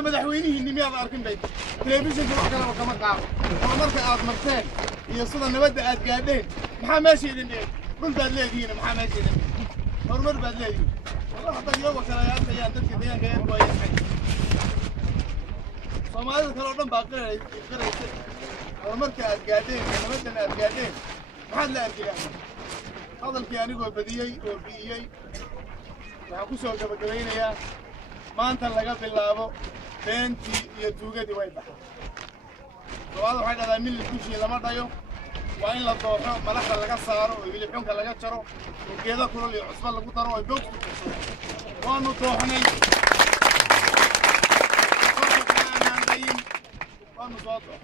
ما مدحوينيه إني ما أركن بيت تلفزيون في وقت أنا كمان قاعد ومرة مرتين يصير نبدأ أتقعدين محاماشي لني كل بدلي دينا محاماشي لني هرمر بدلي والله حتى يوم وكلايات يا أنت كذا غير كويس Soomaalida kale oo dhan baa qiraysa horumarka aad gaadheen nabadana aad gaadheen maxaad la arkiyaa hadalkii anigoo badiyay oo biyay waxaan ku soo gabagabeynayaa maanta laga bilaabo beentii iyo tuugadii way baxay Soomaalida waxay dhahdaa milli kushii lama dhayo waa in la dooxo malaxa laga saaro oo hilib xunka laga jaro oo geedo kulul iyo cusbo lagu daro oo boog ku jirto waanu dooxnay نصوته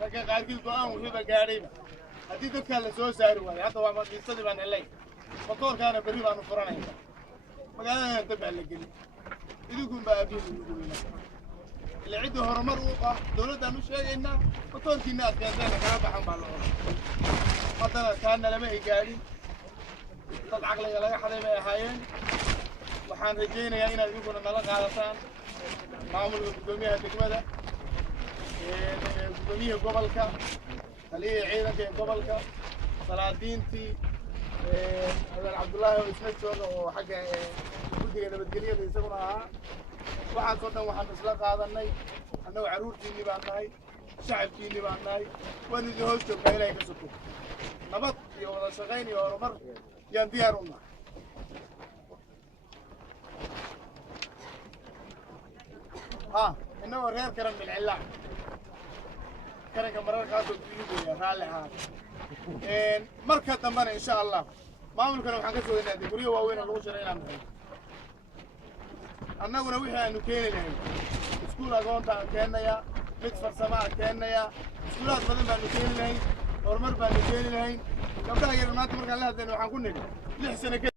لكن قاعد يقول قام وشبه قاريبه هدي دكان لسوء سعره واي هذا هو ما يستدب عن الليل فطور كان بريبا عن الفرانين ما قاعد يتبع اللي قلي يدوكم بقى بيه اللي عنده هرمر وقع دولة مش شيء إنه فطور كنا كان زين كلام بحم على هذا كان لما يقاري طلع عقله يلا حدا ما يحاين وحان رجينا يعني يقولون ملك على ثان معمول بدوميها تكمله gudoomiye gobolka taliye ciidanka gobolka salaadiinti Abdul Cabdullaahi oo isla jooga oo xagga guddiga nabadgelyada isaguna ahaa waxaan soo dhan waxaan isla qaadanay annagu caruurtiinii baan nahay shacabkiinii baan nahay waan idin hoos joognaa ilaahay ka sokow nabad iyo wada shaqayn iyo horumar yaan diyaar u nahay إنه غير كرم بالعلاء كرم كمرة قادو بيجوا يا رالها مركز تمر إن شاء الله ما ممكن نحن كسر هنا دي بريء وين الوش رأينا منه أنا أقول ويها إنه كين له سكول أقول كأننا يا متفر سماع كأننا يا سكولات بدل ما نكين له ورمر بدل نكين له قبل هاي المناطق مركز الله ده نحن كنا لحسن